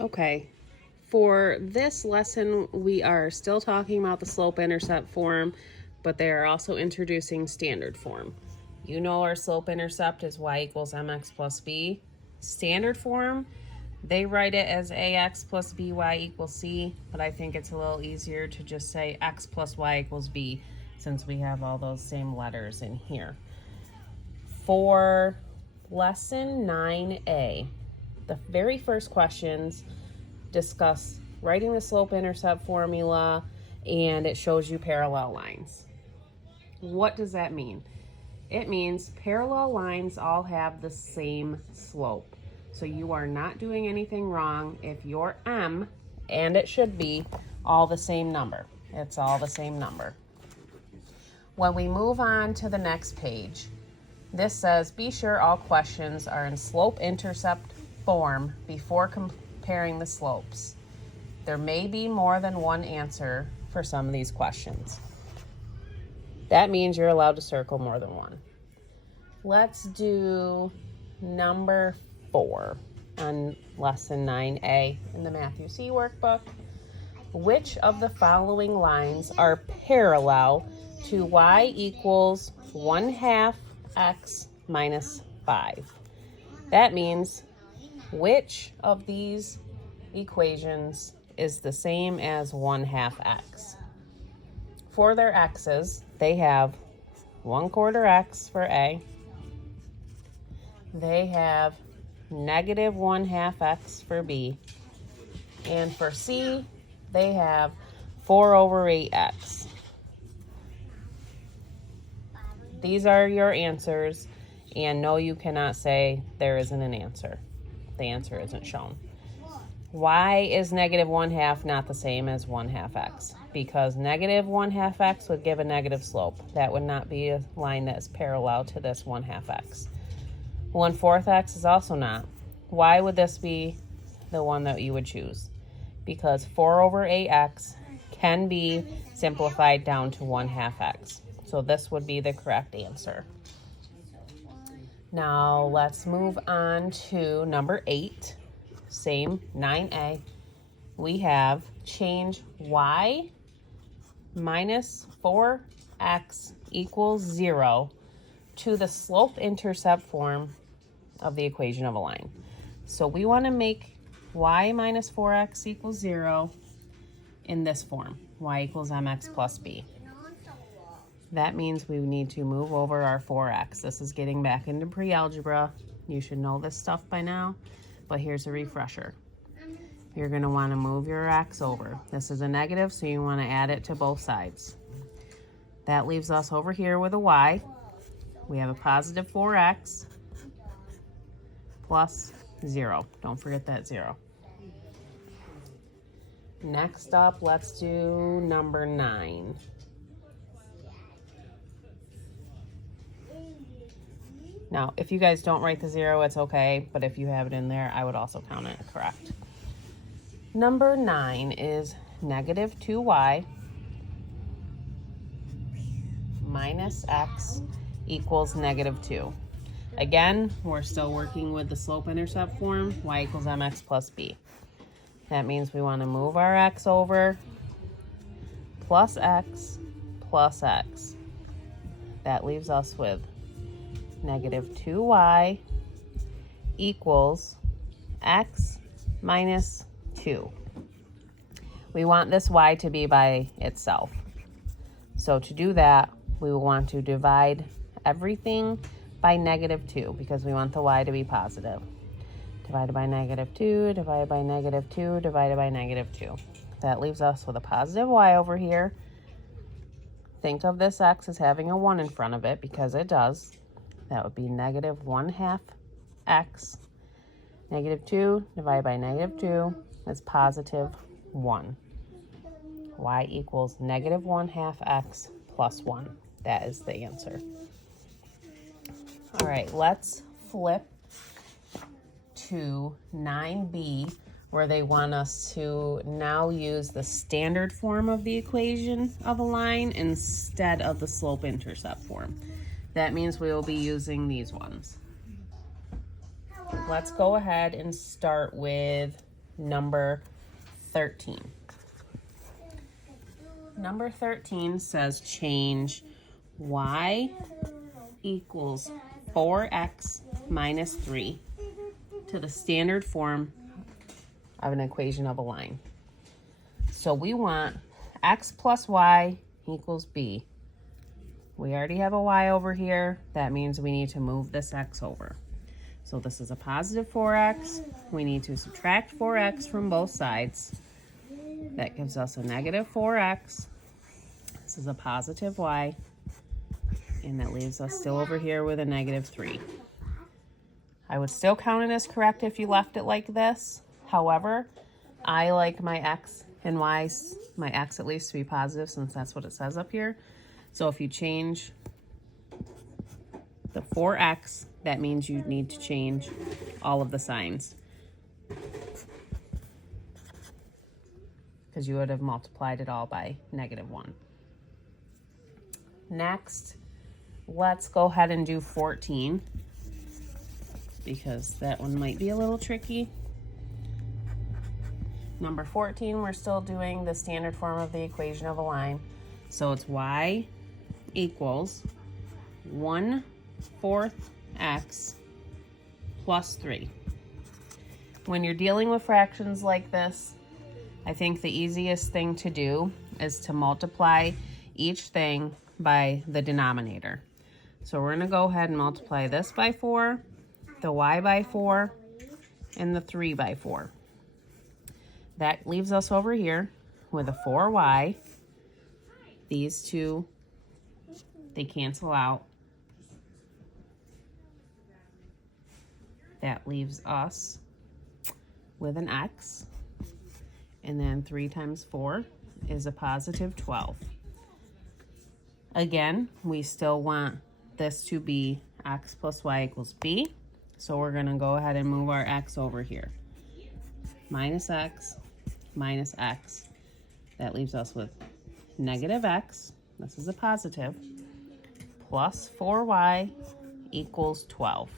Okay, for this lesson, we are still talking about the slope-intercept form, but they are also introducing standard form. You know our slope-intercept is y equals mx plus b. Standard form, they write it as ax plus by equals c, but I think it's a little easier to just say x plus y equals b since we have all those same letters in here. For lesson 9a, the very first questions discuss writing the slope-intercept formula, and it shows you parallel lines. What does that mean? It means parallel lines all have the same slope. So you are not doing anything wrong if your m, and it should be, all the same number. It's all the same number. When we move on to the next page, this says, be sure all questions are in slope-intercept form before comparing the slopes. There may be more than one answer for some of these questions. That means you're allowed to circle more than one. Let's do number 4 on lesson 9A in the Math U C workbook. Which of the following lines are parallel to y equals 1/2 x minus 5? That means which of these equations is the same as 1/2 x? For their x's, they have 1/4 x for A. They have negative 1/2 x for B. And for C, they have 4/8x. These are your answers, and no, you cannot say there isn't an answer. The answer isn't shown. Why is negative 1/2 not the same as 1/2 x? Because negative 1/2 x would give a negative slope. That would not be a line that is parallel to this 1/2 x. 1/4 x is also not. Why would this be the one that you would choose? Because 4/8x can be simplified down to 1/2 x. So this would be the correct answer. Now let's move on to number 8, same 9a. We have change y minus 4x equals 0 to the slope-intercept form of the equation of a line. So we want to make y minus 4x equals 0 in this form, y equals mx plus b. That means we need to move over our 4x. This is getting back into pre-algebra. You should know this stuff by now, but here's a refresher. You're going to want to move your x over. This is a negative, so you want to add it to both sides. That leaves us over here with a y. We have a positive 4x plus 0. Don't forget that 0. Next up, let's do number 9. Now, if you guys don't write the 0, it's okay, but if you have it in there, I would also count it correct. Number 9 is negative 2y minus x equals negative 2. Again, we're still working with the slope-intercept form, y equals mx plus b. That means we want to move our x over, plus x, plus x. That leaves us with negative 2y equals x minus 2. We want this y to be by itself. So to do that, we will want to divide everything by negative 2 because we want the y to be positive. Divided by negative 2, divided by negative 2, divided by negative 2. That leaves us with a positive y over here. Think of this x as having a 1 in front of it because it does. That would be negative 1/2 x. Negative 2 divided by negative 2 is positive 1. Y equals negative 1/2 x plus 1. That is the answer. All right, let's flip to 9b, where they want us to now use the standard form of the equation of a line instead of the slope-intercept form. That means we will be using these ones. Let's go ahead and start with number 13. Number 13 says change y equals 4x minus 3 to the standard form of an equation of a line. So we want x plus y equals b. We already have a y over here. That means we need to move this x over. So this is a positive 4x. We need to subtract 4x from both sides. That gives us a negative 4x. This is a positive y. And that leaves us still over here with a negative 3. I would still count it as correct if you left it like this. However, I like my x and y's, my x at least, to be positive since that's what it says up here. So if you change the 4x, that means you need to change all of the signs, because you would have multiplied it all by negative 1. Next, let's go ahead and do 14, because that one might be a little tricky. Number 14, we're still doing the standard form of the equation of a line. So it's y equals 1/4 x plus 3. When you're dealing with fractions like this, I think the easiest thing to do is to multiply each thing by the denominator. So we're going to go ahead and multiply this by 4, the y by 4, and the 3 by 4. That leaves us over here with a 4y. These two, they cancel out. That leaves us with an x. And then 3 times 4 is a positive 12. Again, we still want this to be x plus y equals b. So we're going to go ahead and move our x over here. Minus x, minus x. That leaves us with negative x, this is a positive, plus 4y equals 12.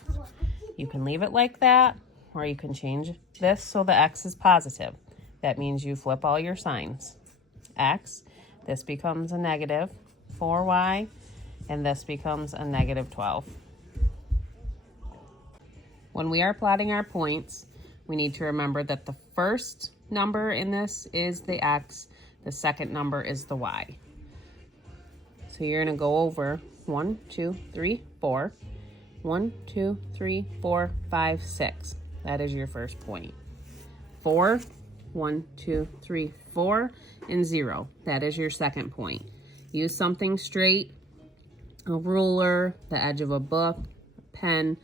You can leave it like that, or you can change this so the x is positive. That means you flip all your signs. X, this becomes a negative 4y, and this becomes a negative 12. When we are plotting our points, we need to remember that the first number in this is the x, the second number is the y. So you're going to go over 1, 2, 3, 4. 1, 2, 3, 4, 5, 6. That is your first point. 4, 1, 2, 3, 4, and 0. That is your second point. Use something straight, a ruler, the edge of a book, a pen,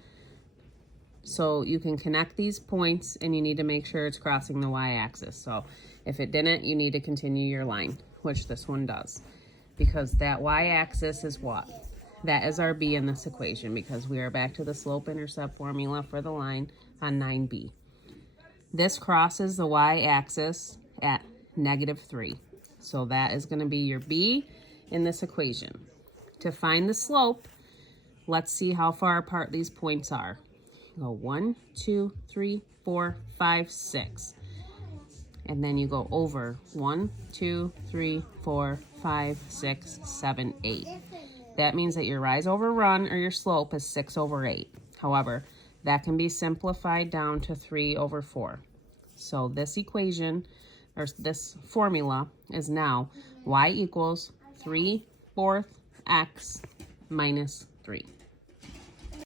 so you can connect these points, and you need to make sure it's crossing the y-axis. So if it didn't, you need to continue your line, which this one does, because that y-axis is what? That is our b in this equation, because we are back to the slope-intercept formula for the line on 9b. This crosses the y-axis at negative 3. So that is going to be your b in this equation. To find the slope, let's see how far apart these points are. Go 1, 2, 3, 4, 5, 6. And then you go over 1, 2, 3, 4, 5, 6, 7, 8. That means that your rise over run, or your slope, is 6 over 8. However, that can be simplified down to 3 over 4. So this equation, or this formula, is now y equals 3/4 x minus 3.